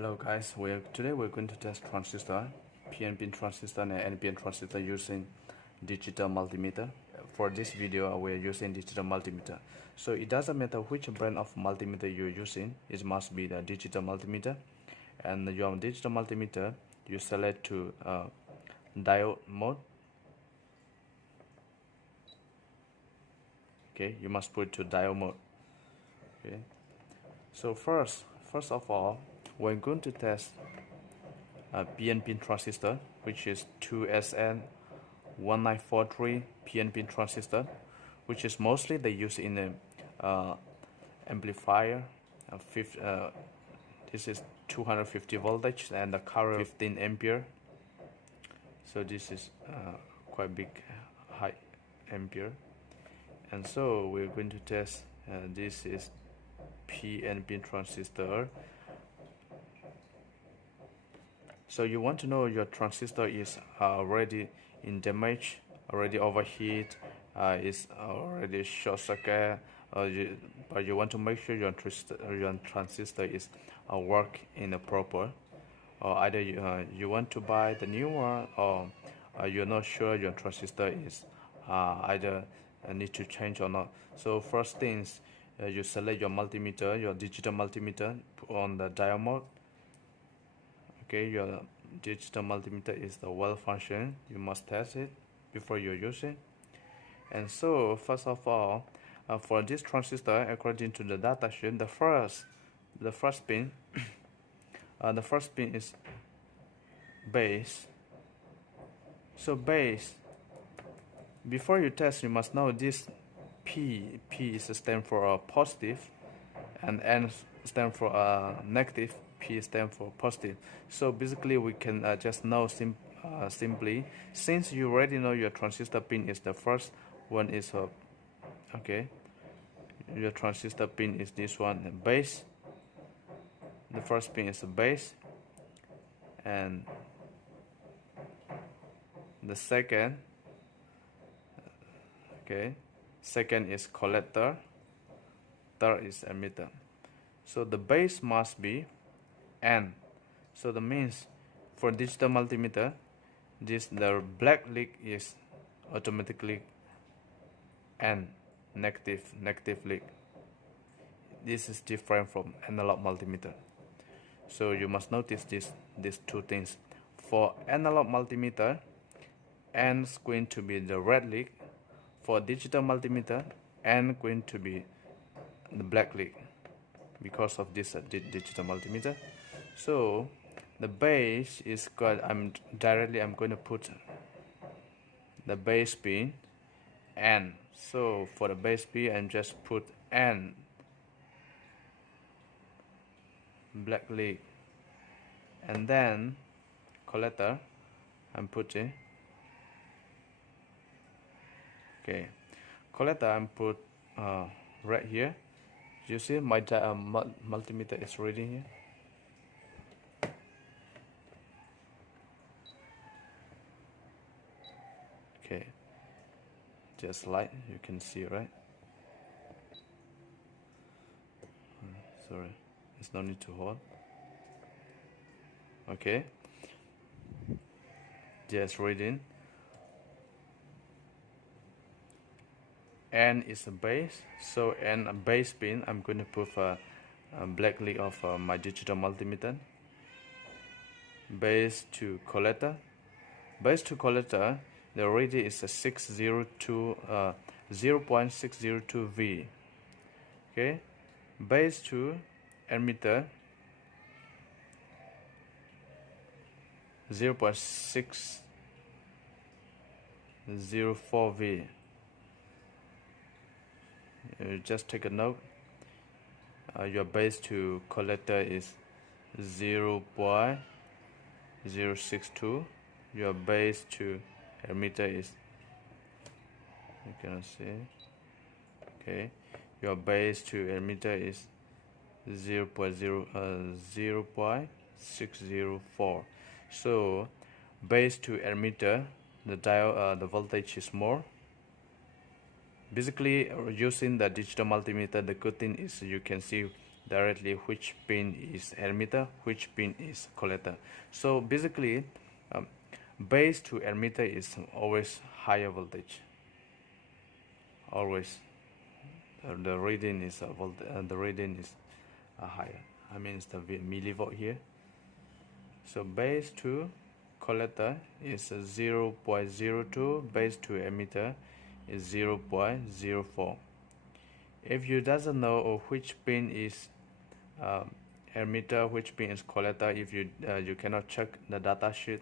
Hello guys, today we're going to test transistor, PNP transistor and NPN transistor using digital multimeter. For this video we're using digital multimeter. So it doesn't matter which brand of multimeter you're using, it must be the digital multimeter. And your digital multimeter, you select to diode mode. Okay, you must put to diode mode. Okay, so first of all, we're going to test a PNP transistor, which is 2SN1943 PNP transistor, which is mostly they use in a amplifier. This is 250 voltage and the current 15 ampere. So this is quite big, high ampere. And so we're going to test. This is PNP transistor. So you want to know your transistor is already in damage, already overheat, is already short circuit, but you want to make sure your transistor is work in a proper, or either you want to buy the new one, or you're not sure your transistor is either need to change or not. So first things, you select your multimeter, your digital multimeter, put on the diode mode. Okay, your digital multimeter is the well function. You must test it before you use it. And so first of all, for this transistor, according to the data sheet, the first pin the first pin is base. So base, before you test, you must know this P is stand for positive and N stand for negative. P stand for positive. So basically we can just know simply, since you already know your transistor pin is the first one is okay, your transistor pin is this one, base. The first pin is the base, and the second is collector, third is emitter. So the base must be N. So that means for digital multimeter, the black lead is automatically N, negative lead. This is different from analog multimeter. So you must notice these two things. For analog multimeter, N is going to be the red lead. For digital multimeter, N going to be the black lead because of this digital multimeter. So the base is good. I'm going to put the base pin N. So for the base pin, I'm just put N, black lead, and then collector I'm putting. Okay, collector I'm put right here. You see my multimeter is reading here. Okay, just light, you can see, right? Sorry, there's no need to hold. Okay, just reading. N is a base, so N a base pin. I'm going to put a black lead of my digital multimeter. Base to collector. Base to collector, the reading is a 0.602 V. Okay, base to emitter 0.604 V. Just take a note. Your base to collector is 0.062. Your base to emitter is, you cannot see. Okay, your base to emitter is 0.604. So base to emitter, the diode, the voltage is more. Basically, using the digital multimeter, the good thing is you can see directly which pin is emitter, which pin is collector. So basically, base to emitter is always higher voltage. Always, the reading is higher. I mean, it's the millivolt here. So base to collector is 0.02, base to emitter is 0.04. If you doesn't know which pin is emitter, which pin is collector, if you cannot check the data sheet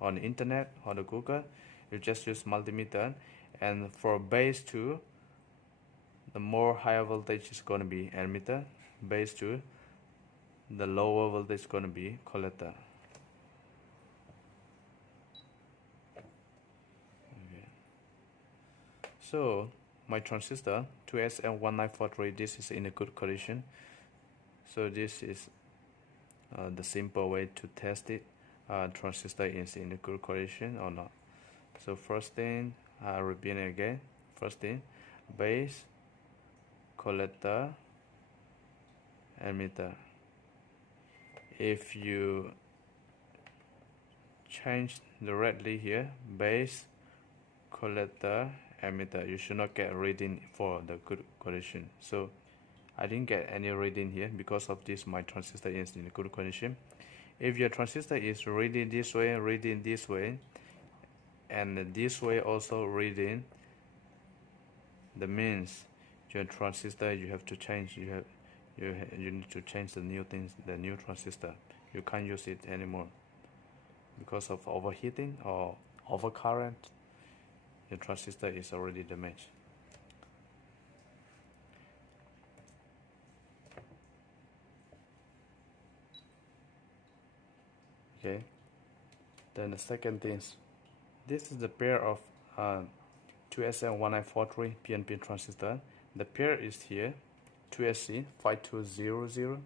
on the internet or the Google, you just use multimeter, and for base to, the more higher voltage is going to be emitter, base to the lower voltage is going to be collector. Okay. So my transistor 2SM1943, this is in a good condition. So this is the simple way to test it. Transistor is in a good condition or not. So first thing, repeat it again. First thing, base, collector, emitter. If you change the red lead here, base, collector, emitter, you should not get reading for the good condition. So I didn't get any reading here. Because of this, my transistor is in a good condition. If your transistor is reading this way, and this way also reading, that means your transistor, you have to change. You need to change the new things, the new transistor. You can't use it anymore because of overheating or overcurrent. Your transistor is already damaged. Okay. Then the second thing, this is the pair of 2SM1943 PNP transistor. The pair is here, 2SC5200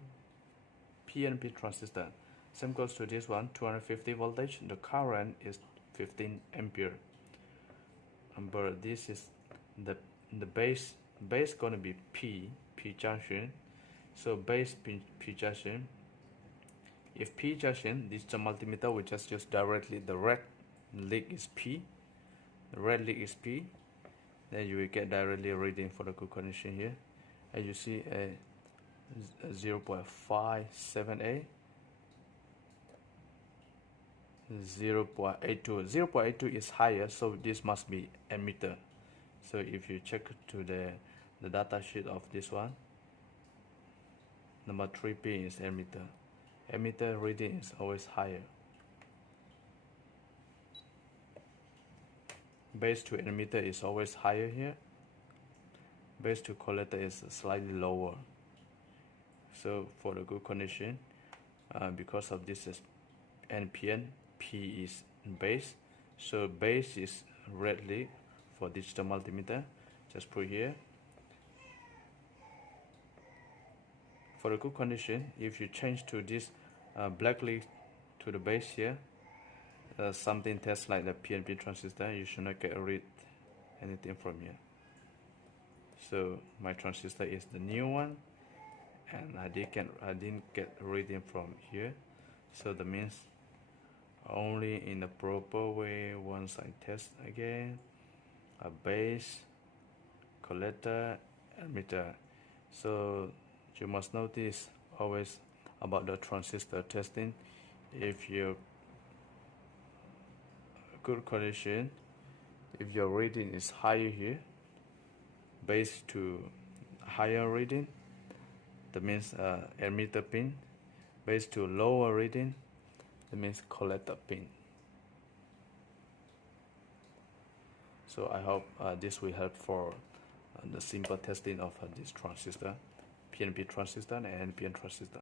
PNP transistor. Same goes to this one, 250 voltage. The current is 15 ampere. But this is the base gonna be P junction. So base P junction. If P junction, digital multimeter, we just use directly the red lead is P. The red lead is P. Then you will get directly reading for the good condition here. As you see, a 0.578, 0.82. 0.82 is higher, so this must be emitter. So if you check to the data sheet of this one, number 3P is emitter. Emitter reading is always higher. Base to emitter is always higher here. Base to collector is slightly lower. So for the good condition, because of this is NPN, P is base. So base is red lead for digital multimeter. Just put here. For the good condition, if you change to this black lead to the base here, something tests like the PNP transistor, you should not get read anything from here. So my transistor is the new one, and I didn't get reading from here. So that means only in the proper way, once I test again, a base, collector, emitter. So you must notice always about the transistor testing. If you good condition, if your reading is higher here, base to higher reading, that means emitter pin. Base to lower reading, that means collector pin. So I hope this will help for the simple testing of this transistor, PNP transistor and NPN transistor.